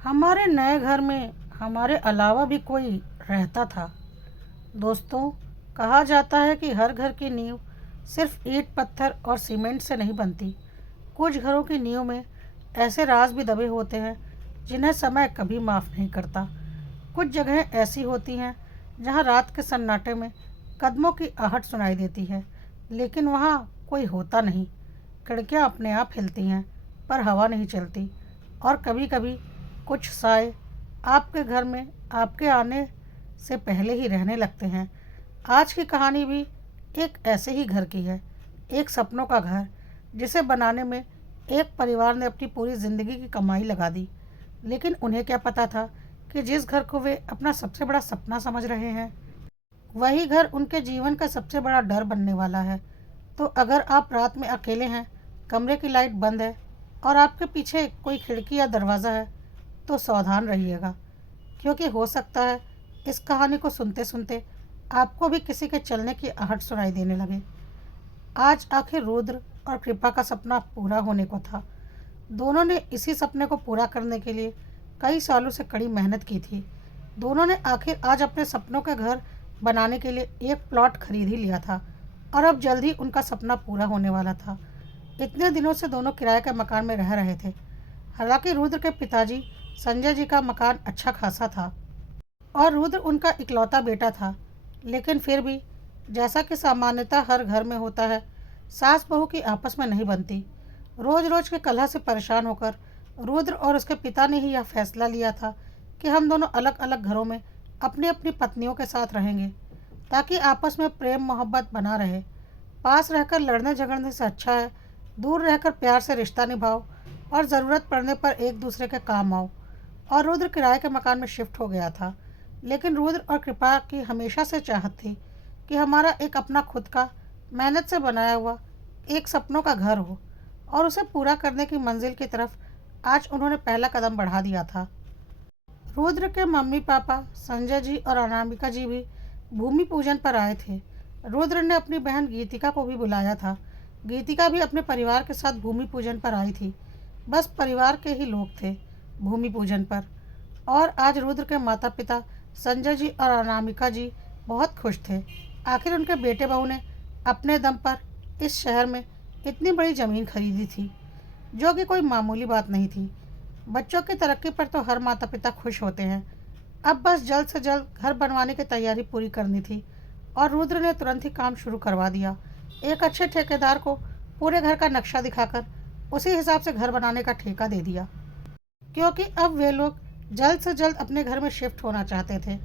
हमारे नए घर में हमारे अलावा भी कोई रहता था। दोस्तों, कहा जाता है कि हर घर की नींव सिर्फ ईंट पत्थर और सीमेंट से नहीं बनती। कुछ घरों की नींव में ऐसे राज भी दबे होते हैं जिन्हें समय कभी माफ़ नहीं करता। कुछ जगहें ऐसी होती हैं जहां रात के सन्नाटे में कदमों की आहट सुनाई देती है, लेकिन वहां कोई होता नहीं। खिड़कियां अपने आप हिलती हैं पर हवा नहीं चलती, और कभी कभी कुछ साए आपके घर में आपके आने से पहले ही रहने लगते हैं। आज की कहानी भी एक ऐसे ही घर की है, एक सपनों का घर जिसे बनाने में एक परिवार ने अपनी पूरी ज़िंदगी की कमाई लगा दी। लेकिन उन्हें क्या पता था कि जिस घर को वे अपना सबसे बड़ा सपना समझ रहे हैं, वही घर उनके जीवन का सबसे बड़ा डर बनने वाला है। तो अगर आप रात में अकेले हैं, कमरे की लाइट बंद है और आपके पीछे कोई खिड़की या दरवाज़ा है, तो सावधान रहिएगा, क्योंकि हो सकता है इस कहानी को सुनते सुनते आपको भी किसी के चलने की आहट सुनाई देने लगे। आज आखिर रुद्र और कृपा का सपना पूरा होने को था। दोनों ने इसी सपने को पूरा करने के लिए कई सालों से कड़ी मेहनत की थी। दोनों ने आखिर आज अपने सपनों का घर बनाने के लिए एक प्लॉट खरीद ही लिया था, और अब जल्द ही उनका सपना पूरा होने वाला था। इतने दिनों से दोनों किराए के मकान में रह रहे थे। हालांकि रुद्र के पिताजी संजय जी का मकान अच्छा खासा था और रुद्र उनका इकलौता बेटा था, लेकिन फिर भी जैसा कि सामान्यतः हर घर में होता है, सास बहू की आपस में नहीं बनती। रोज रोज के कलह से परेशान होकर रुद्र और उसके पिता ने ही यह फैसला लिया था कि हम दोनों अलग अलग घरों में अपनी अपनी पत्नियों के साथ रहेंगे, ताकि आपस में प्रेम मोहब्बत बना रहे। पास रहकर लड़ने झगड़ने से अच्छा है दूर रहकर प्यार से रिश्ता निभाओ और ज़रूरत पड़ने पर एक दूसरे के काम आओ। और रुद्र किराए के मकान में शिफ्ट हो गया था, लेकिन रुद्र और कृपा की हमेशा से चाहत थी कि हमारा एक अपना खुद का मेहनत से बनाया हुआ एक सपनों का घर हो, और उसे पूरा करने की मंजिल की तरफ आज उन्होंने पहला कदम बढ़ा दिया था। रुद्र के मम्मी पापा संजय जी और अनामिका जी भी भूमि पूजन पर आए थे। रुद्र ने अपनी बहन गीतिका को भी बुलाया था। गीतिका भी अपने परिवार के साथ भूमि पूजन पर आई थी। बस परिवार के ही लोग थे भूमि पूजन पर। और आज रुद्र के माता पिता संजय जी और अनामिका जी बहुत खुश थे। आखिर उनके बेटे बहू ने अपने दम पर इस शहर में इतनी बड़ी ज़मीन खरीदी थी, जो कि कोई मामूली बात नहीं थी। बच्चों की तरक्की पर तो हर माता पिता खुश होते हैं। अब बस जल्द से जल्द घर बनवाने की तैयारी पूरी करनी थी, और रुद्र ने तुरंत ही काम शुरू करवा दिया। एक अच्छे ठेकेदार को पूरे घर का नक्शा दिखाकर उसी हिसाब से घर बनाने का ठेका दे दिया, क्योंकि अब वे लोग जल्द से जल्द अपने घर में शिफ्ट होना चाहते थे।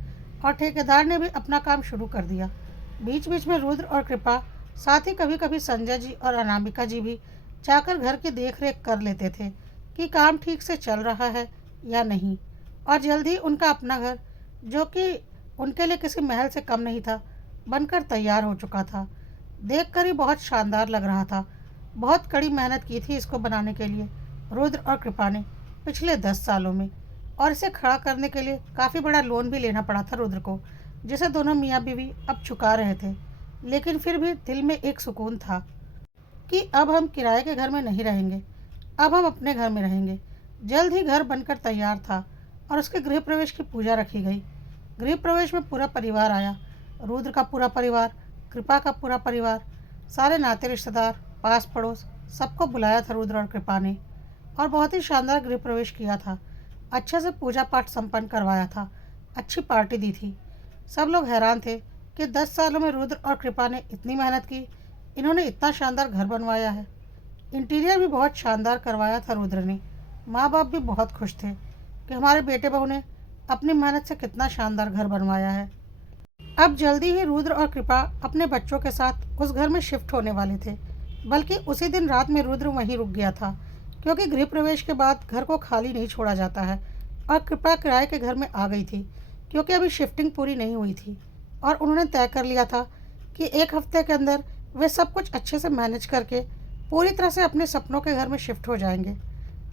और ठेकेदार ने भी अपना काम शुरू कर दिया। बीच बीच में रुद्र और कृपा, साथ ही कभी कभी संजय जी और अनामिका जी भी जाकर घर की देख रेख कर लेते थे कि काम ठीक से चल रहा है या नहीं। और जल्द ही उनका अपना घर, जो कि उनके लिए किसी महल से कम नहीं था, बनकर तैयार हो चुका था। देखकर ही बहुत शानदार लग रहा था। बहुत कड़ी मेहनत की थी इसको बनाने के लिए रुद्र और कृपा ने पिछले 10 सालों में, और इसे खड़ा करने के लिए काफ़ी बड़ा लोन भी लेना पड़ा था रुद्र को, जिसे दोनों मियाँ बीवी अब चुका रहे थे। लेकिन फिर भी दिल में एक सुकून था कि अब हम किराए के घर में नहीं रहेंगे, अब हम अपने घर में रहेंगे। जल्द ही घर बनकर तैयार था और उसके गृह प्रवेश की पूजा रखी गई। गृह प्रवेश में पूरा परिवार आया। रुद्र का पूरा परिवार, कृपा का पूरा परिवार, सारे नाते रिश्तेदार, पास पड़ोस, सबको बुलाया था रुद्र और कृपा ने, और बहुत ही शानदार गृह प्रवेश किया था। अच्छे से पूजा पाठ संपन्न करवाया था, अच्छी पार्टी दी थी। सब लोग हैरान थे कि 10 सालों में रुद्र और कृपा ने इतनी मेहनत की, इन्होंने इतना शानदार घर बनवाया है। इंटीरियर भी बहुत शानदार करवाया था रुद्र ने। माँ बाप भी बहुत खुश थे कि हमारे बेटे बहू ने अपनी मेहनत से कितना शानदार घर बनवाया है। अब जल्दी ही रुद्र और कृपा अपने बच्चों के साथ उस घर में शिफ्ट होने वाले थे। बल्कि उसी दिन रात में रुद्र वहीं रुक गया था, क्योंकि गृह प्रवेश के बाद घर को खाली नहीं छोड़ा जाता है। और कृपा किराए के घर में आ गई थी, क्योंकि अभी शिफ्टिंग पूरी नहीं हुई थी, और उन्होंने तय कर लिया था कि एक हफ्ते के अंदर वे सब कुछ अच्छे से मैनेज करके पूरी तरह से अपने सपनों के घर में शिफ्ट हो जाएंगे।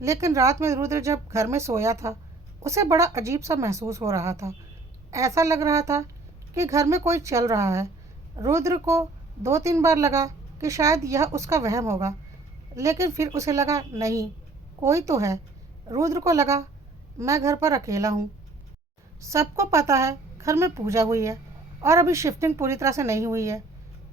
लेकिन रात में रुद्र जब घर में सोया था, उसे बड़ा अजीब सा महसूस हो रहा था। ऐसा लग रहा था कि घर में कोई चल रहा है। रुद्र को 2-3 बार लगा कि शायद यह उसका वहम होगा, लेकिन फिर उसे लगा नहीं, कोई तो है। रुद्र को लगा मैं घर पर अकेला हूँ। सबको पता है घर में पूजा हुई है और अभी शिफ्टिंग पूरी तरह से नहीं हुई है।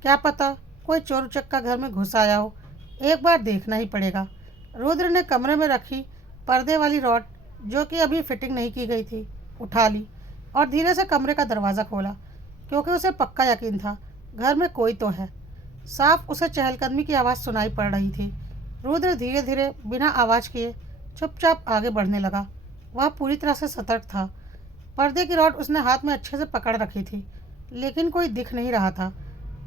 क्या पता कोई चोर उचक्का घर में घुस आया हो। एक बार देखना ही पड़ेगा। रुद्र ने कमरे में रखी पर्दे वाली रॉड, जो कि अभी फिटिंग नहीं की गई थी, उठा ली और धीरे से कमरे का दरवाज़ा खोला, क्योंकि उसे पक्का यकीन था घर में कोई तो है। साफ उसे चहलकदमी की आवाज़ सुनाई पड़ रही थी। रुद्र धीरे धीरे बिना आवाज़ किए चुपचाप आगे बढ़ने लगा। वह पूरी तरह से सतर्क था। पर्दे की रॉड उसने हाथ में अच्छे से पकड़ रखी थी, लेकिन कोई दिख नहीं रहा था।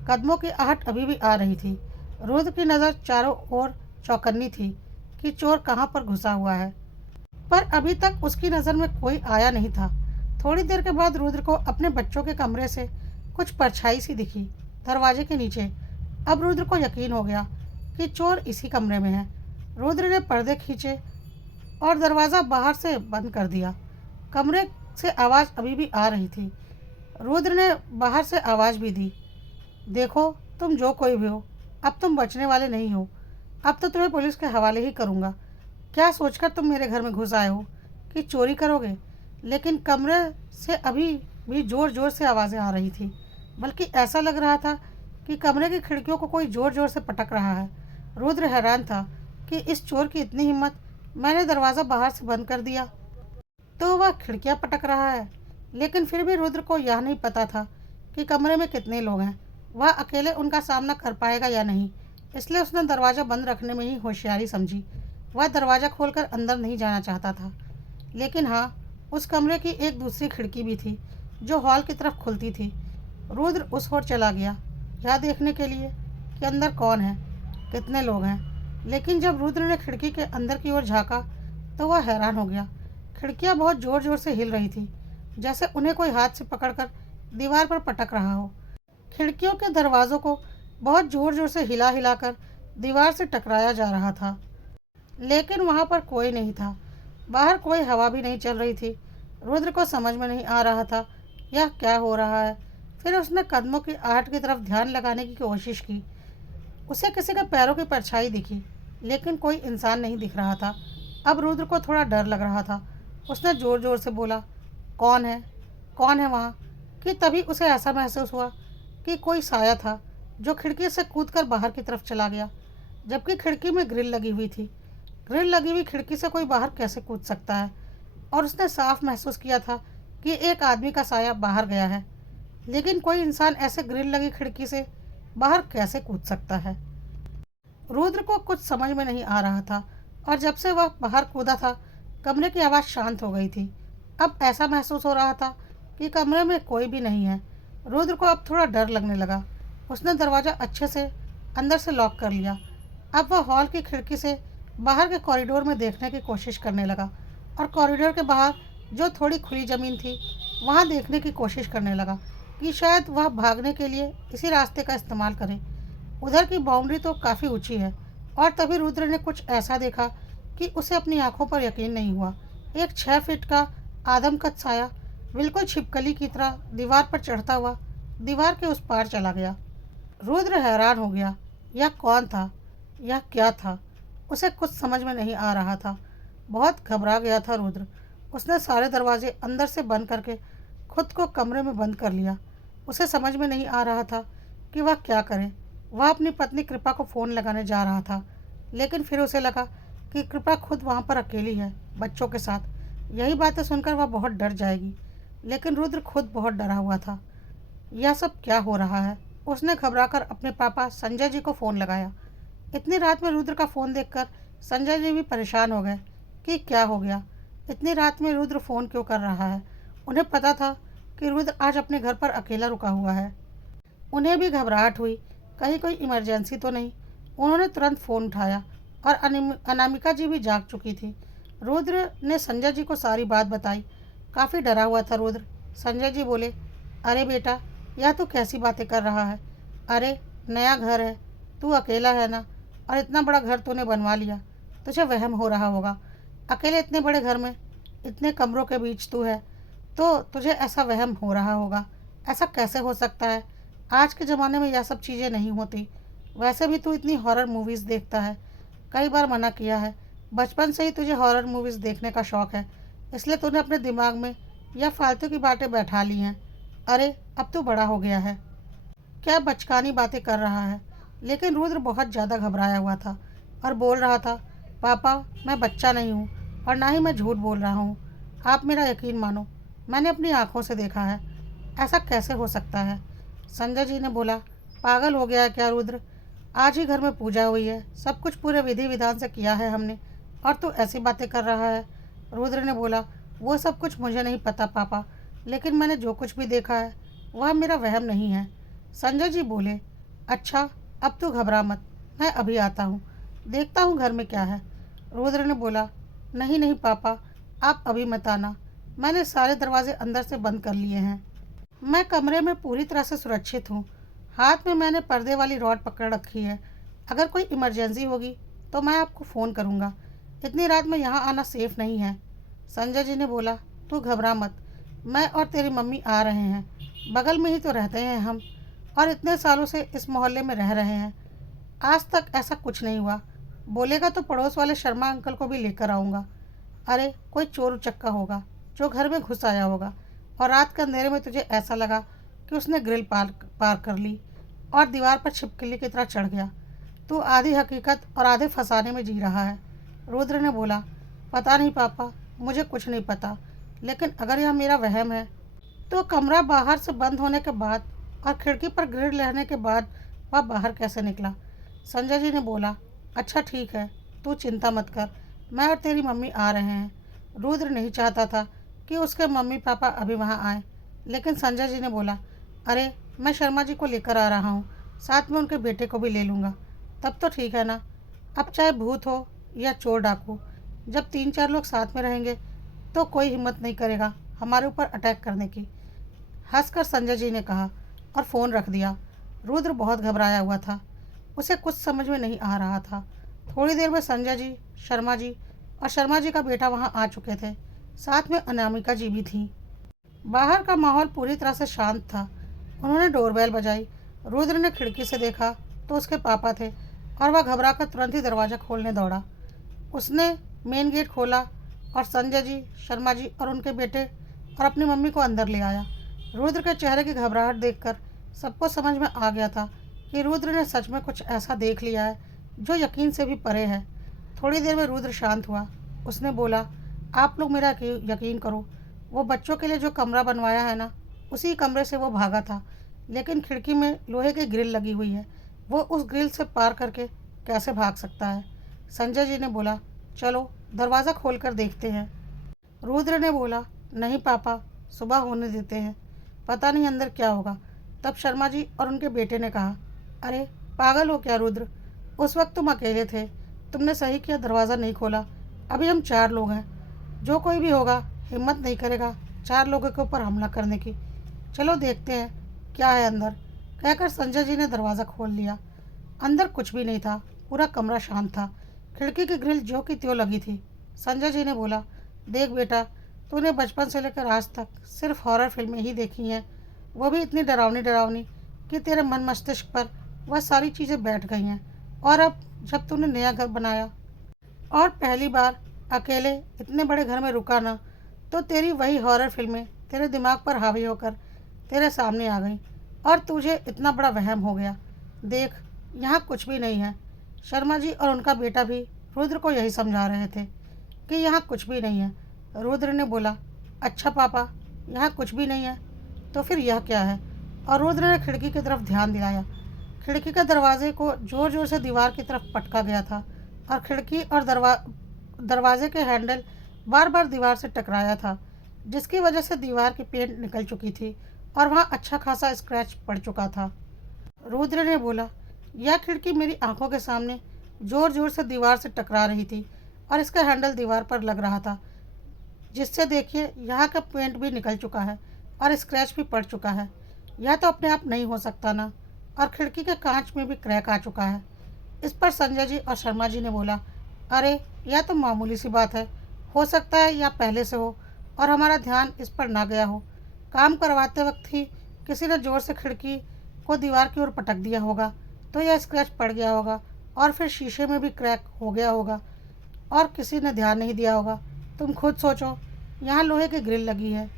कदमों की आहट अभी भी आ रही थी। रुद्र की नज़र चारों ओर चौकन्नी थी कि चोर कहाँ पर घुसा हुआ है, पर अभी तक उसकी नज़र में कोई आया नहीं था। थोड़ी देर के बाद रुद्र को अपने बच्चों के कमरे से कुछ परछाई सी दिखी दरवाजे के नीचे। अब रुद्र को यकीन हो गया कि चोर इसी कमरे में है। रुद्र ने पर्दे खींचे और दरवाज़ा बाहर से बंद कर दिया। कमरे से आवाज़ अभी भी आ रही थी। रुद्र ने बाहर से आवाज़ भी दी, देखो तुम जो कोई भी हो, अब तुम बचने वाले नहीं हो। अब तो तुम्हें पुलिस के हवाले ही करूँगा। क्या सोचकर तुम मेरे घर में घुस आए हो कि चोरी करोगे? लेकिन कमरे से अभी भी ज़ोर ज़ोर से आवाज़ें आ रही थी, बल्कि ऐसा लग रहा था कि कमरे की खिड़कियों को कोई ज़ोर ज़ोर से पटक रहा है। रुद्र हैरान था कि इस चोर की इतनी हिम्मत। मैंने दरवाज़ा बाहर से बंद कर दिया तो वह खिड़कियां पटक रहा है। लेकिन फिर भी रुद्र को यह नहीं पता था कि कमरे में कितने लोग हैं, वह अकेले उनका सामना कर पाएगा या नहीं। इसलिए उसने दरवाज़ा बंद रखने में ही होशियारी समझी। वह दरवाज़ा खोलकर अंदर नहीं जाना चाहता था, लेकिन हाँ, उस कमरे की एक दूसरी खिड़की भी थी जो हॉल की तरफ खुलती थी। रुद्र उस ओर चला गया, यह देखने के लिए कि अंदर कौन है, कितने लोग हैं। लेकिन जब रुद्र ने खिड़की के अंदर की ओर झाँका तो वह हैरान हो गया। खिड़कियां बहुत ज़ोर ज़ोर से हिल रही थी, जैसे उन्हें कोई हाथ से पकड़कर दीवार पर पटक रहा हो। खिड़कियों के दरवाज़ों को बहुत ज़ोर ज़ोर से हिला हिलाकर दीवार से टकराया जा रहा था, लेकिन वहाँ पर कोई नहीं था। बाहर कोई हवा भी नहीं चल रही थी। रुद्र को समझ में नहीं आ रहा था यह क्या हो रहा है। फिर उसने कदमों की आहट की तरफ ध्यान लगाने की कोशिश की। उसे किसी के पैरों की परछाई दिखी, लेकिन कोई इंसान नहीं दिख रहा था। अब रुद्र को थोड़ा डर लग रहा था। उसने ज़ोर ज़ोर से बोला, कौन है, कौन है वहाँ? कि तभी उसे ऐसा महसूस हुआ कि कोई साया था जो खिड़की से कूदकर बाहर की तरफ चला गया, जबकि खिड़की में ग्रिल लगी हुई थी। ग्रिल लगी हुई खिड़की से कोई बाहर कैसे कूद सकता है? और उसने साफ महसूस किया था कि एक आदमी का साया बाहर गया है, लेकिन कोई इंसान ऐसे ग्रिल लगी खिड़की से बाहर कैसे कूद सकता है? रुद्र को कुछ समझ में नहीं आ रहा था, और जब से वह बाहर कूदा था कमरे की आवाज़ शांत हो गई थी। अब ऐसा महसूस हो रहा था कि कमरे में कोई भी नहीं है। रुद्र को अब थोड़ा डर लगने लगा। उसने दरवाज़ा अच्छे से अंदर से लॉक कर लिया। अब वह हॉल की खिड़की से बाहर के कॉरिडोर में देखने की कोशिश करने लगा, और कॉरिडोर के बाहर जो थोड़ी खुली ज़मीन थी वहाँ देखने की कोशिश करने लगा कि शायद वह भागने के लिए इसी रास्ते का इस्तेमाल करे। उधर की बाउंड्री तो काफ़ी ऊंची है। और तभी रुद्र ने कुछ ऐसा देखा कि उसे अपनी आंखों पर यकीन नहीं हुआ। एक 6 फीट का आदमकद साया बिल्कुल छिपकली की तरह दीवार पर चढ़ता हुआ दीवार के उस पार चला गया। रुद्र हैरान हो गया। यह कौन था? यह क्या था? उसे कुछ समझ में नहीं आ रहा था। बहुत घबरा गया था रुद्र। उसने सारे दरवाजे अंदर से बंद करके खुद को कमरे में बंद कर लिया। उसे समझ में नहीं आ रहा था कि वह क्या करे। वह अपनी पत्नी कृपा को फ़ोन लगाने जा रहा था, लेकिन फिर उसे लगा कि कृपा खुद वहाँ पर अकेली है बच्चों के साथ। यही बातें सुनकर वह बहुत डर जाएगी। लेकिन रुद्र खुद बहुत डरा हुआ था। यह सब क्या हो रहा है? उसने घबराकर अपने पापा संजय जी को फ़ोन लगाया। इतनी रात में रुद्र का फ़ोन देखकर संजय जी भी परेशान हो गए कि क्या हो गया, इतनी रात में रुद्र फ़ोन क्यों कर रहा है। उन्हें पता था कि रुद्र आज अपने घर पर अकेला रुका हुआ है। उन्हें भी घबराहट हुई, कहीं कोई इमरजेंसी तो नहीं। उन्होंने तुरंत फ़ोन उठाया और अनामिका जी भी जाग चुकी थी। रुद्र ने संजय जी को सारी बात बताई। काफ़ी डरा हुआ था रुद्र। संजय जी बोले, अरे बेटा, यह तू कैसी बातें कर रहा है? अरे नया घर है, तू अकेला है ना, और इतना बड़ा घर तूने बनवा लिया, तुझे वहम हो रहा होगा। अकेले इतने बड़े घर में इतने कमरों के बीच तू है, तो तुझे ऐसा वहम हो रहा होगा। ऐसा कैसे हो सकता है? आज के ज़माने में यह सब चीज़ें नहीं होती। वैसे भी तू इतनी हॉरर मूवीज़ देखता है, कई बार मना किया है, बचपन से ही तुझे हॉरर मूवीज़ देखने का शौक़ है, इसलिए तूने अपने दिमाग में यह फालतू की बातें बैठा ली हैं। अरे अब तू बड़ा हो गया है, क्या बचकानी बातें कर रहा है। लेकिन रुद्र बहुत ज़्यादा घबराया हुआ था और बोल रहा था, पापा मैं बच्चा नहीं हूँ और ना ही मैं झूठ बोल रहा हूँ। आप मेरा यकीन मानो, मैंने अपनी आंखों से देखा है। ऐसा कैसे हो सकता है? संजय जी ने बोला, पागल हो गया है क्या रुद्र? आज ही घर में पूजा हुई है, सब कुछ पूरे विधि विधान से किया है हमने, और तू ऐसी बातें कर रहा है। रुद्र ने बोला, वो सब कुछ मुझे नहीं पता पापा, लेकिन मैंने जो कुछ भी देखा है वह मेरा वहम नहीं है। संजय जी बोले, अच्छा अब तू घबरा मत, मैं अभी आता हूँ, देखता हूँ घर में क्या है। रुद्र ने बोला, नहीं नहीं पापा, आप अभी मत आना, मैंने सारे दरवाजे अंदर से बंद कर लिए हैं। मैं कमरे में पूरी तरह से सुरक्षित हूँ। हाथ में मैंने पर्दे वाली रॉड पकड़ रखी है। अगर कोई इमरजेंसी होगी तो मैं आपको फ़ोन करूँगा। इतनी रात में यहाँ आना सेफ नहीं है। संजय जी ने बोला, तू घबरा मत, मैं और तेरी मम्मी आ रहे हैं। बगल में ही तो रहते हैं हम, और इतने सालों से इस मोहल्ले में रह रहे हैं। आज तक ऐसा कुछ नहीं हुआ। बोलेगा तो पड़ोस वाले शर्मा अंकल को भी लेकर आऊँगा। अरे कोई चोर उचक्का होगा जो घर में घुस आया होगा, और रात के अंधेरे में तुझे ऐसा लगा कि उसने ग्रिल पार पार कर ली और दीवार पर छिपकली की तरह चढ़ गया। तू आधी हकीकत और आधे फंसाने में जी रहा है। रुद्र ने बोला, पता नहीं पापा, मुझे कुछ नहीं पता, लेकिन अगर यह मेरा वहम है तो कमरा बाहर से बंद होने के बाद और खिड़की पर ग्रिल रहने के बाद वह बाहर कैसे निकला? संजय जी ने बोला, अच्छा ठीक है, तू चिंता मत कर, मैं और तेरी मम्मी आ रहे हैं। रुद्र नहीं चाहता था कि उसके मम्मी पापा अभी वहाँ आए, लेकिन संजय जी ने बोला, अरे मैं शर्मा जी को लेकर आ रहा हूँ, साथ में उनके बेटे को भी ले लूँगा, तब तो ठीक है ना। अब चाहे भूत हो या चोर डाकू, जब 3-4 लोग साथ में रहेंगे तो कोई हिम्मत नहीं करेगा हमारे ऊपर अटैक करने की। हंसकर संजय जी ने कहा और फ़ोन रख दिया। रुद्र बहुत घबराया हुआ था, उसे कुछ समझ में नहीं आ रहा था। थोड़ी देर में संजय जी, शर्मा जी और शर्मा जी का बेटा वहाँ आ चुके थे। साथ में अनामिका जी भी थीं। बाहर का माहौल पूरी तरह से शांत था। उन्होंने डोरबेल बजाई। रुद्र ने खिड़की से देखा तो उसके पापा थे, और वह घबराकर तुरंत ही दरवाज़ा खोलने दौड़ा। उसने मेन गेट खोला और संजय जी, शर्मा जी और उनके बेटे और अपनी मम्मी को अंदर ले आया। रुद्र के चेहरे की घबराहट देखकर सबको समझ में आ गया था कि रुद्र ने सच में कुछ ऐसा देख लिया है जो यकीन से भी परे है। थोड़ी देर में रुद्र शांत हुआ। उसने बोला, आप लोग मेरा यकीन करो, वो बच्चों के लिए जो कमरा बनवाया है ना, उसी कमरे से वो भागा था, लेकिन खिड़की में लोहे की ग्रिल लगी हुई है, वो उस ग्रिल से पार करके कैसे भाग सकता है? संजय जी ने बोला, चलो दरवाज़ा खोल कर देखते हैं। रुद्र ने बोला, नहीं पापा, सुबह होने देते हैं, पता नहीं अंदर क्या होगा। तब शर्मा जी और उनके बेटे ने कहा, अरे पागल हो क्या रुद्र, उस वक्त तुम अकेले थे, तुमने सही किया दरवाज़ा नहीं खोला। अभी हम 4 लोग हैं, जो कोई भी होगा हिम्मत नहीं करेगा 4 लोगों के ऊपर हमला करने की। चलो देखते हैं क्या है अंदर। कहकर संजय जी ने दरवाज़ा खोल लिया। अंदर कुछ भी नहीं था, पूरा कमरा शांत था। खिड़की की ग्रिल ज्यों की त्यों लगी थी। संजय जी ने बोला, देख बेटा, तूने बचपन से लेकर आज तक सिर्फ हॉरर फिल्में ही देखी हैं, वो भी इतनी डरावनी डरावनी कि तेरे मन मस्तिष्क पर वह सारी चीज़ें बैठ गई हैं। और अब जब तूने नया घर बनाया और पहली बार अकेले इतने बड़े घर में रुका ना, तो तेरी वही हॉरर फिल्में तेरे दिमाग पर हावी होकर तेरे सामने आ गई और तुझे इतना बड़ा वहम हो गया। देख, यहाँ कुछ भी नहीं है। शर्मा जी और उनका बेटा भी रुद्र को यही समझा रहे थे कि यहाँ कुछ भी नहीं है। रुद्र ने बोला, अच्छा पापा, यहाँ कुछ भी नहीं है तो फिर यह क्या है? और रुद्र ने खिड़की की तरफ ध्यान दिलाया। खिड़की के दरवाजे को ज़ोर ज़ोर से दीवार की तरफ पटका गया था, और खिड़की और दरवाजे के हैंडल बार बार दीवार से टकराया था, जिसकी वजह से दीवार की पेंट निकल चुकी थी और वहाँ अच्छा खासा स्क्रैच पड़ चुका था। रुद्र ने बोला, यह खिड़की मेरी आंखों के सामने ज़ोर ज़ोर से दीवार से टकरा रही थी और इसका हैंडल दीवार पर लग रहा था, जिससे देखिए यहाँ का पेंट भी निकल चुका है और स्क्रैच भी पड़ चुका है। यह तो अपने आप नहीं हो सकता ना। और खिड़की के कांच में भी क्रैक आ चुका है। इस पर संजय जी और शर्मा जी ने बोला, अरे यह तो मामूली सी बात है, हो सकता है या पहले से हो और हमारा ध्यान इस पर ना गया हो। काम करवाते वक्त ही किसी ने ज़ोर से खिड़की को दीवार की ओर पटक दिया होगा, तो यह स्क्रैच पड़ गया होगा और फिर शीशे में भी क्रैक हो गया होगा और किसी ने ध्यान नहीं दिया होगा। तुम खुद सोचो, यहाँ लोहे की ग्रिल लगी है।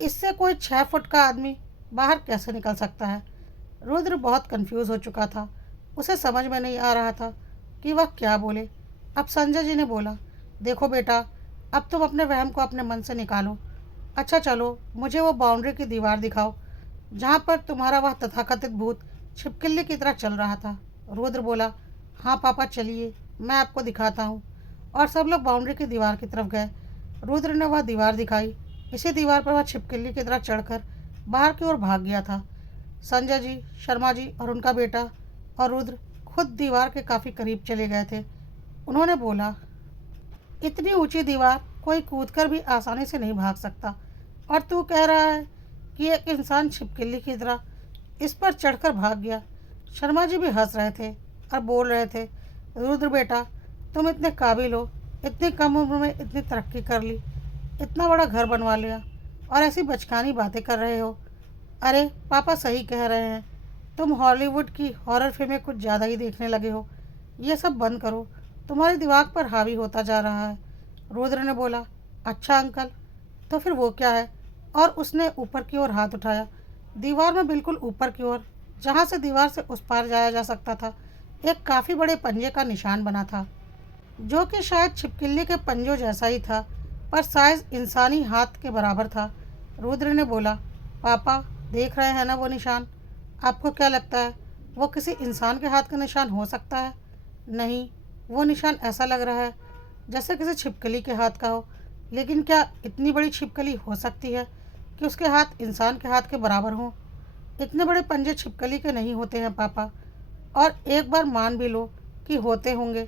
इससे कोई 6 फुट का आदमी बाहर कैसे निकल सकता है? रुद्र बहुत कंफ्यूज हो चुका था। उसे समझ में नहीं आ रहा था कि वह क्या बोले। अब संजय जी ने बोला, देखो बेटा, अब तुम अपने वहम को अपने मन से निकालो। अच्छा चलो, मुझे वो बाउंड्री की दीवार दिखाओ जहाँ पर तुम्हारा वह तथाकथित भूत छिपकली की तरह चल रहा था। रुद्र बोला, हाँ पापा चलिए, मैं आपको दिखाता हूँ। और सब लोग बाउंड्री की दीवार की तरफ गए। रुद्र ने वह दीवार दिखाई। इसी दीवार पर वह छिपकली की तरह चढ़कर बाहर की ओर भाग गया था। संजय जी, शर्मा जी और उनका बेटा और रुद्र खुद दीवार के काफ़ी करीब चले गए थे। उन्होंने बोला, इतनी ऊंची दीवार कोई कूदकर भी आसानी से नहीं भाग सकता, और तू कह रहा है कि एक इंसान छिपकली की तरह इस पर चढ़कर भाग गया। शर्मा जी भी हंस रहे थे और बोल रहे थे, रुद्र बेटा, तुम इतने काबिल हो, इतनी कम उम्र में इतनी तरक्की कर ली, इतना बड़ा घर बनवा लिया और ऐसी बचकानी बातें कर रहे हो। अरे पापा सही कह रहे हैं, तुम हॉलीवुड की हॉरर फिल्में कुछ ज़्यादा ही देखने लगे हो। ये सब बंद करो, तुम्हारे दिमाग पर हावी होता जा रहा है। रुद्र ने बोला, अच्छा अंकल, तो फिर वो क्या है? और उसने ऊपर की ओर हाथ उठाया। दीवार में बिल्कुल ऊपर की ओर, जहाँ से दीवार से उस पार जाया जा सकता था, एक काफ़ी बड़े पंजे का निशान बना था, जो कि शायद छिपकली के पंजों जैसा ही था, पर साइज इंसानी हाथ के बराबर था। रुद्र ने बोला, पापा देख रहे हैं ना वो निशान? आपको क्या लगता है वो किसी इंसान के हाथ का निशान हो सकता है? नहीं, वो निशान ऐसा लग रहा है जैसे किसी छिपकली के हाथ का हो। लेकिन क्या इतनी बड़ी छिपकली हो सकती है कि उसके हाथ इंसान के हाथ के बराबर हों? इतने बड़े पंजे छिपकली के नहीं होते हैं पापा। और एक बार मान भी लो कि होते होंगे,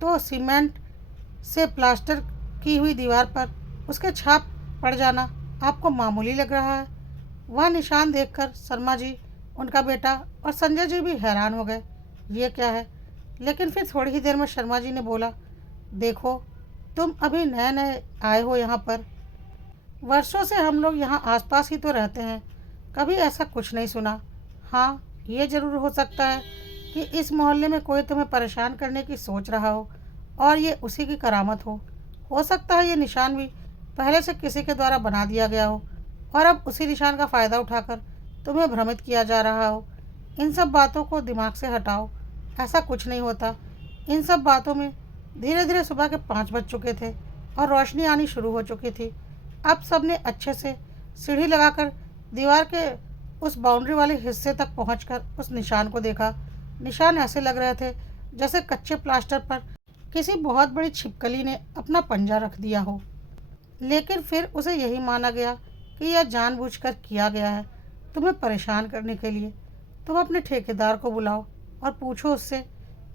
तो सीमेंट से प्लास्टर की हुई दीवार पर उसके छाप पड़ जाना आपको मामूली लग रहा है? वह निशान देखकर शर्मा जी, उनका बेटा और संजय जी भी हैरान हो गए। ये क्या है? लेकिन फिर थोड़ी ही देर में शर्मा जी ने बोला, देखो, तुम अभी नए नए आए हो यहाँ पर, वर्षों से हम लोग यहाँ आसपास ही तो रहते हैं, कभी ऐसा कुछ नहीं सुना। हाँ, ये ज़रूर हो सकता है कि इस मोहल्ले में कोई तुम्हें परेशान करने की सोच रहा हो और ये उसी की करामत हो। हो सकता है ये निशान भी पहले से किसी के द्वारा बना दिया गया हो और अब उसी निशान का फ़ायदा उठाकर तुम्हें भ्रमित किया जा रहा हो। इन सब बातों को दिमाग से हटाओ, ऐसा कुछ नहीं होता। इन सब बातों में धीरे धीरे सुबह के 5 बज चुके थे और रोशनी आनी शुरू हो चुकी थी। अब सब ने अच्छे से सीढ़ी लगाकर दीवार के उस बाउंड्री वाले हिस्से तक पहुंचकर उस निशान को देखा। निशान ऐसे लग रहे थे जैसे कच्चे प्लास्टर पर किसी बहुत बड़ी छिपकली ने अपना पंजा रख दिया हो। लेकिन फिर उसे यही माना गया कि यह जानबूझकर किया गया है, तुम्हें परेशान करने के लिए। तुम अपने ठेकेदार को बुलाओ और पूछो उससे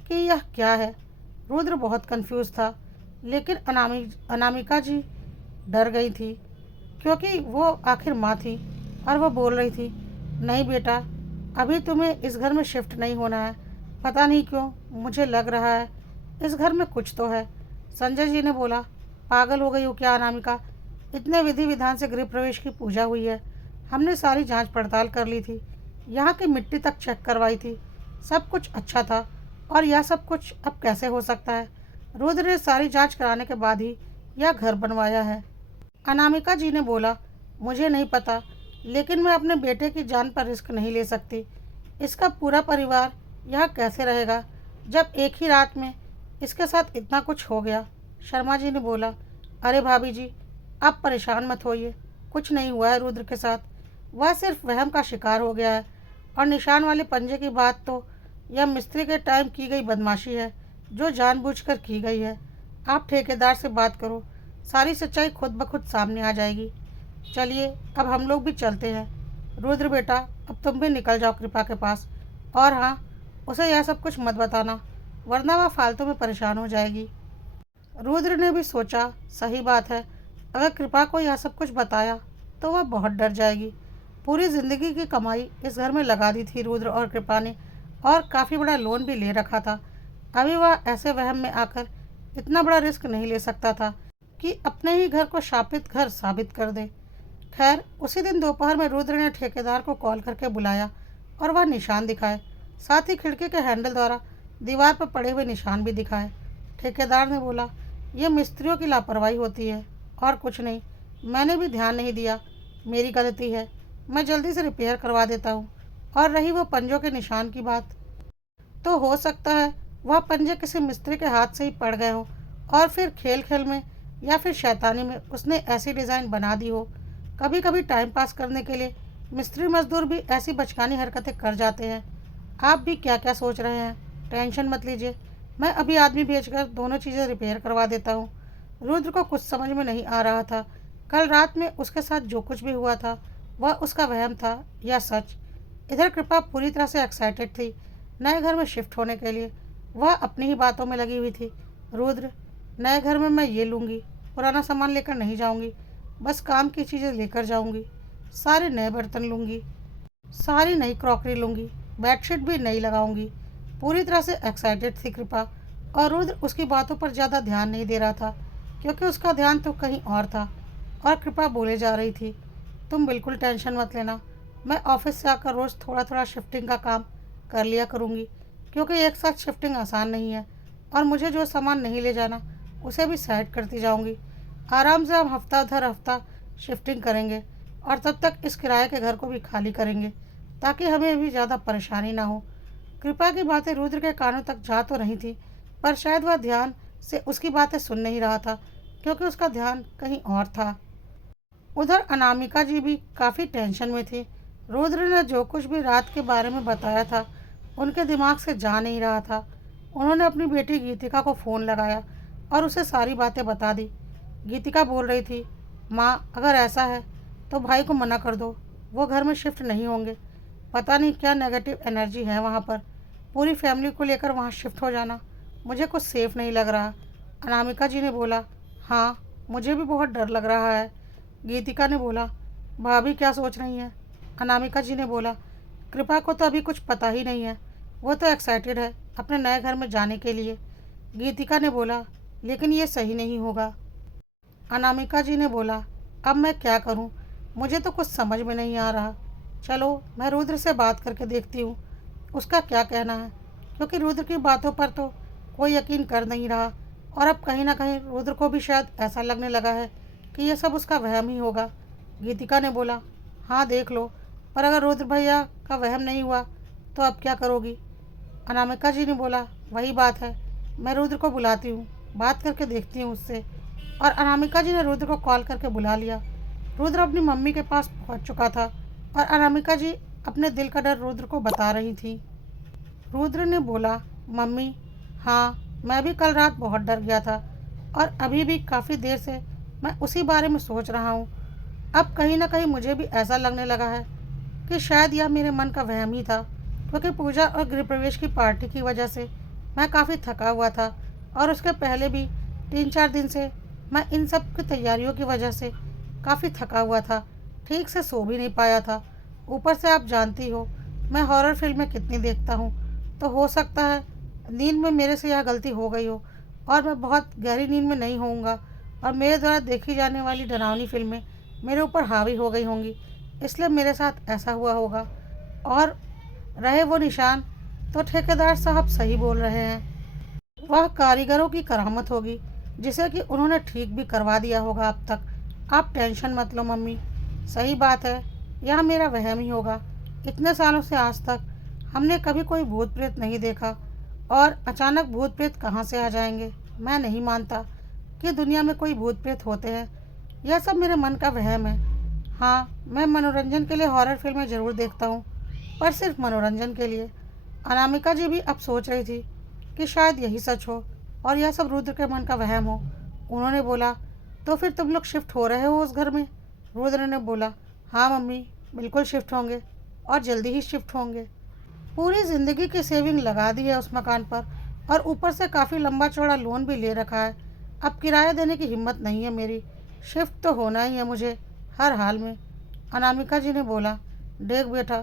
कि यह क्या है। रुद्र बहुत कंफ्यूज था, लेकिन अनामिका जी डर गई थी, क्योंकि वो आखिर माँ थी और वह बोल रही थी, नहीं बेटा, अभी तुम्हें इस घर में शिफ्ट नहीं होना है। पता नहीं क्यों मुझे लग रहा है इस घर में कुछ तो है। संजय जी ने बोला, पागल हो गई हो क्या अनामिका? इतने विधि विधान से गृह प्रवेश की पूजा हुई है, हमने सारी जांच पड़ताल कर ली थी, यहाँ की मिट्टी तक चेक करवाई थी, सब कुछ अच्छा था, और यह सब कुछ अब कैसे हो सकता है? रुद्र ने सारी जांच कराने के बाद ही यह घर बनवाया है। अनामिका जी ने बोला, मुझे नहीं पता, लेकिन मैं अपने बेटे की जान पर रिस्क नहीं ले सकती। इसका पूरा परिवार यहाँ कैसे रहेगा जब एक ही रात में इसके साथ इतना कुछ हो गया? शर्मा जी ने बोला, अरे भाभी जी, आप परेशान मत होइए, कुछ नहीं हुआ है रुद्र के साथ, वह सिर्फ वहम का शिकार हो गया है। और निशान वाले पंजे की बात तो यह मिस्त्री के टाइम की गई बदमाशी है, जो जानबूझकर की गई है। आप ठेकेदार से बात करो, सारी सच्चाई खुद ब खुद सामने आ जाएगी। चलिए अब हम लोग भी चलते हैं। रुद्र बेटा, अब तुम भी निकल जाओ कृपा के पास, और हाँ, उसे यह सब कुछ मत बताना, वरना वह फालतू में परेशान हो जाएगी। रुद्र ने भी सोचा, सही बात है, अगर कृपा को यह सब कुछ बताया तो वह बहुत डर जाएगी। पूरी ज़िंदगी की कमाई इस घर में लगा दी थी रुद्र और कृपा ने, और काफ़ी बड़ा लोन भी ले रखा था। अभी वह ऐसे वहम में आकर इतना बड़ा रिस्क नहीं ले सकता था कि अपने ही घर को शापित घर साबित कर दे। खैर, उसी दिन दोपहर में रुद्र ने ठेकेदार को कॉल करके बुलाया और वह निशान दिखाए, साथ ही खिड़की के हैंडल द्वारा दीवार पर पड़े हुए निशान भी दिखाए। ठेकेदार ने बोला, यह मिस्त्रियों की लापरवाही होती है और कुछ नहीं। मैंने भी ध्यान नहीं दिया, मेरी गलती है। मैं जल्दी से रिपेयर करवा देता हूँ। और रही वो पंजों के निशान की बात, तो हो सकता है वह पंजे किसी मिस्त्री के हाथ से ही पड़ गए हों और फिर खेल खेल में या फिर शैतानी में उसने ऐसी डिज़ाइन बना दी हो। कभी कभी टाइम पास करने के लिए मिस्त्री मजदूर भी ऐसी बचकानी हरकतें कर जाते हैं। आप भी क्या क्या सोच रहे हैं? टेंशन मत लीजिए, मैं अभी आदमी भेजकर दोनों चीज़ें रिपेयर करवा देता हूँ। रुद्र को कुछ समझ में नहीं आ रहा था। कल रात में उसके साथ जो कुछ भी हुआ था वह उसका वहम था या सच। इधर कृपा पूरी तरह से एक्साइटेड थी नए घर में शिफ्ट होने के लिए। वह अपनी ही बातों में लगी हुई थी। रुद्र, नए घर में मैं ये लूँगी, पुराना सामान लेकर नहीं जाऊँगी, बस काम की चीज़ें लेकर जाऊँगी। सारे नए बर्तन लूँगी, सारी नई क्रॉकरी लूँगी, बेडशीट भी नई लगाऊंगी। पूरी तरह से एक्साइटेड थी कृपा। और रुद्र उसकी बातों पर ज़्यादा ध्यान नहीं दे रहा था क्योंकि उसका ध्यान तो कहीं और था। और कृपा बोले जा रही थी, तुम बिल्कुल टेंशन मत लेना, मैं ऑफिस से आकर रोज़ थोड़ा थोड़ा शिफ्टिंग का काम कर लिया करूँगी, क्योंकि एक साथ शिफ्टिंग आसान नहीं है। और मुझे जो सामान नहीं ले जाना उसे भी साइड करती जाऊँगी। आराम से हम हफ्ता दर हफ्ता शिफ्टिंग करेंगे और तब तक इस किराए के घर को भी खाली करेंगे ताकि हमें भी ज़्यादा परेशानी ना हो। कृपा की बातें रुद्र के कानों तक जा तो रही थी, पर शायद वह ध्यान से उसकी बातें सुन नहीं रहा था क्योंकि उसका ध्यान कहीं और था। उधर अनामिका जी भी काफ़ी टेंशन में थी। रुद्र ने जो कुछ भी रात के बारे में बताया था उनके दिमाग से जा नहीं रहा था। उन्होंने अपनी बेटी गीतिका को फ़ोन लगाया और उसे सारी बातें बता दी। गीतिका बोल रही थी, माँ अगर ऐसा है तो भाई को मना कर दो, वो घर में शिफ्ट नहीं होंगे। पता नहीं क्या नेगेटिव एनर्जी है वहाँ पर। पूरी फैमिली को लेकर वहाँ शिफ्ट हो जाना मुझे कुछ सेफ नहीं लग रहा। अनामिका जी ने बोला, हाँ मुझे भी बहुत डर लग रहा है। गीतिका ने बोला, भाभी क्या सोच रही हैं? अनामिका जी ने बोला, कृपा को तो अभी कुछ पता ही नहीं है, वो तो एक्साइटेड है अपने नए घर में जाने के लिए। गीतिका ने बोला, लेकिन ये सही नहीं होगा। अनामिका जी ने बोला, अब मैं क्या करूं? मुझे तो कुछ समझ में नहीं आ रहा। चलो मैं रुद्र से बात करके देखती हूँ उसका क्या कहना है, क्योंकि रुद्र की बातों पर तो कोई यकीन कर नहीं रहा। और अब कहीं ना कहीं रुद्र को भी शायद ऐसा लगने लगा है कि यह सब उसका वहम ही होगा। गीतिका ने बोला, हाँ देख लो, पर अगर रुद्र भैया का वहम नहीं हुआ तो अब क्या करोगी? अनामिका जी ने बोला, वही बात है, मैं रुद्र को बुलाती हूँ, बात करके देखती हूँ उससे। और अनामिका जी ने रुद्र को कॉल करके बुला लिया। रुद्र अपनी मम्मी के पास पहुँच चुका था और अनामिका जी अपने दिल का डर रुद्र को बता रही थी। रुद्र ने बोला, मम्मी, हाँ मैं भी कल रात बहुत डर गया था और अभी भी काफ़ी देर से मैं उसी बारे में सोच रहा हूँ। अब कहीं ना कहीं मुझे भी ऐसा लगने लगा है कि शायद यह मेरे मन का वहम ही था, क्योंकि पूजा और गृह प्रवेश की पार्टी की वजह से मैं काफ़ी थका हुआ था और उसके पहले भी 3-4 दिन से मैं इन सब की तैयारियों की वजह से काफ़ी थका हुआ था, ठीक से सो भी नहीं पाया था। ऊपर से आप जानती हो मैं हॉरर फिल्में कितनी देखता हूँ, तो हो सकता है नींद में मेरे से यह गलती हो गई हो और मैं बहुत गहरी नींद में नहीं होऊंगा और मेरे द्वारा देखी जाने वाली डरावनी फिल्में मेरे ऊपर हावी हो गई होंगी, इसलिए मेरे साथ ऐसा हुआ होगा। और रहे वो निशान, तो ठेकेदार साहब सही बोल रहे हैं, वह कारीगरों की करामत होगी जिसे कि उन्होंने ठीक भी करवा दिया होगा अब तक। आप टेंशन मत लो मम्मी, सही बात है, यह मेरा वहम ही होगा। इतने सालों से आज तक हमने कभी कोई भूत प्रेत नहीं देखा और अचानक भूत प्रेत कहाँ से आ जाएंगे? मैं नहीं मानता कि दुनिया में कोई भूत प्रेत होते हैं। यह सब मेरे मन का वहम है। हाँ, मैं मनोरंजन के लिए हॉरर फिल्में ज़रूर देखता हूँ, पर सिर्फ मनोरंजन के लिए। अनामिका जी भी अब सोच रही थी कि शायद यही सच हो और यह सब रुद्र के मन का वहम हो। उन्होंने बोला, तो फिर तुम लोग शिफ्ट हो रहे हो उस घर में? रुद्र ने बोला, हाँ मम्मी, बिल्कुल शिफ्ट होंगे और जल्दी ही शिफ्ट होंगे। पूरी ज़िंदगी की सेविंग लगा दी है उस मकान पर और ऊपर से काफ़ी लंबा चौड़ा लोन भी ले रखा है। अब किराया देने की हिम्मत नहीं है मेरी, शिफ्ट तो होना ही है मुझे हर हाल में। अनामिका जी ने बोला, देख बेटा,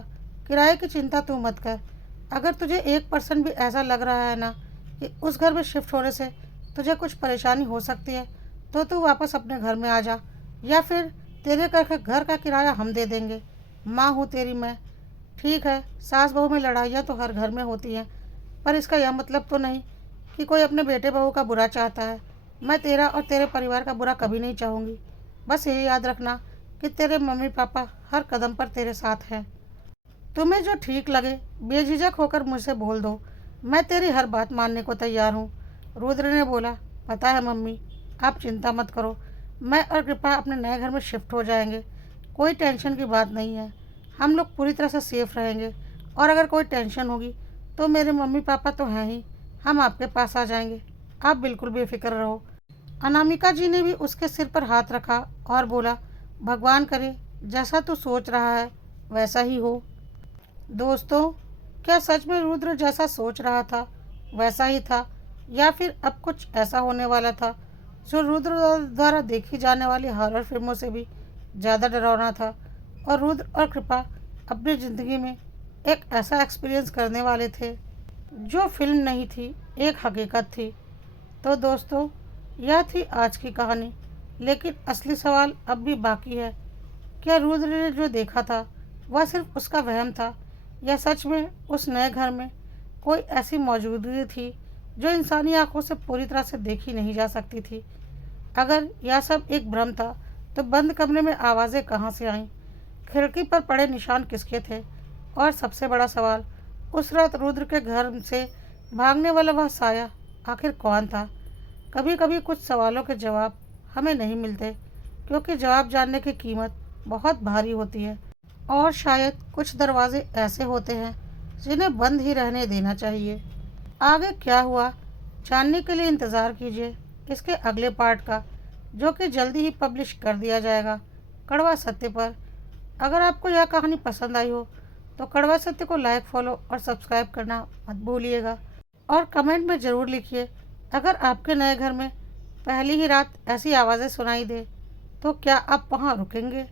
किराए की चिंता तू मत कर। अगर तुझे 1% भी ऐसा लग रहा है ना कि उस घर में शिफ्ट होने से तुझे कुछ परेशानी हो सकती है, तो तू वापस अपने घर में आ जा, या फिर तेरे घर का किराया हम दे देंगे। माँ हूँ तेरी मैं। ठीक है, सास बहू में लड़ाइयाँ तो हर घर में होती हैं, पर इसका यह मतलब तो नहीं कि कोई अपने बेटे बहू का बुरा चाहता है। मैं तेरा और तेरे परिवार का बुरा कभी नहीं चाहूँगी। बस ये याद रखना कि तेरे मम्मी पापा हर कदम पर तेरे साथ हैं। तुम्हें जो ठीक लगे बेझिझक होकर मुझसे बोल दो, मैं तेरी हर बात मानने को तैयार हूँ। रुद्र ने बोला, पता है मम्मी, आप चिंता मत करो, मैं और कृपा अपने नए घर में शिफ्ट हो जाएंगे। कोई टेंशन की बात नहीं है, हम लोग पूरी तरह से सेफ रहेंगे। और अगर कोई टेंशन होगी तो मेरे मम्मी पापा तो हैं ही, हम आपके पास आ जाएंगे, आप बिल्कुल बेफिक्र रहो। अनामिका जी ने भी उसके सिर पर हाथ रखा और बोला, भगवान करे जैसा तू सोच रहा है वैसा ही हो। दोस्तों, क्या सच में रुद्र जैसा सोच रहा था वैसा ही था, या फिर अब कुछ ऐसा होने वाला था जो रुद्र द्वारा देखी जाने वाली हॉरर फिल्मों से भी ज़्यादा डरावना था, और रुद्र और कृपा अपनी ज़िंदगी में एक ऐसा एक्सपीरियंस करने वाले थे जो फिल्म नहीं थी, एक हकीकत थी। तो दोस्तों, यह थी आज की कहानी, लेकिन असली सवाल अब भी बाकी है। क्या रुद्र ने जो देखा था वह सिर्फ उसका वहम था, या सच में उस नए घर में कोई ऐसी मौजूदगी थी जो इंसानी आंखों से पूरी तरह से देखी नहीं जा सकती थी। अगर यह सब एक भ्रम था तो बंद कमरे में आवाज़ें कहाँ से आईं, खिड़की पर पड़े निशान किसके थे, और सबसे बड़ा सवाल, उस रात रुद्र के घर से भागने वाला वह साया आखिर कौन था। कभी कभी कुछ सवालों के जवाब हमें नहीं मिलते, क्योंकि जवाब जानने की कीमत बहुत भारी होती है, और शायद कुछ दरवाजे ऐसे होते हैं जिन्हें बंद ही रहने देना चाहिए। आगे क्या हुआ जानने के लिए इंतज़ार कीजिए इसके अगले पार्ट का, जो कि जल्दी ही पब्लिश कर दिया जाएगा कड़वा सत्य पर। अगर आपको यह कहानी पसंद आई हो तो कड़वा सत्य को लाइक, फॉलो और सब्सक्राइब करना मत भूलिएगा, और कमेंट में ज़रूर लिखिए अगर आपके नए घर में पहली ही रात ऐसी आवाज़ें सुनाई दे तो क्या आप वहाँ रुकेंगे।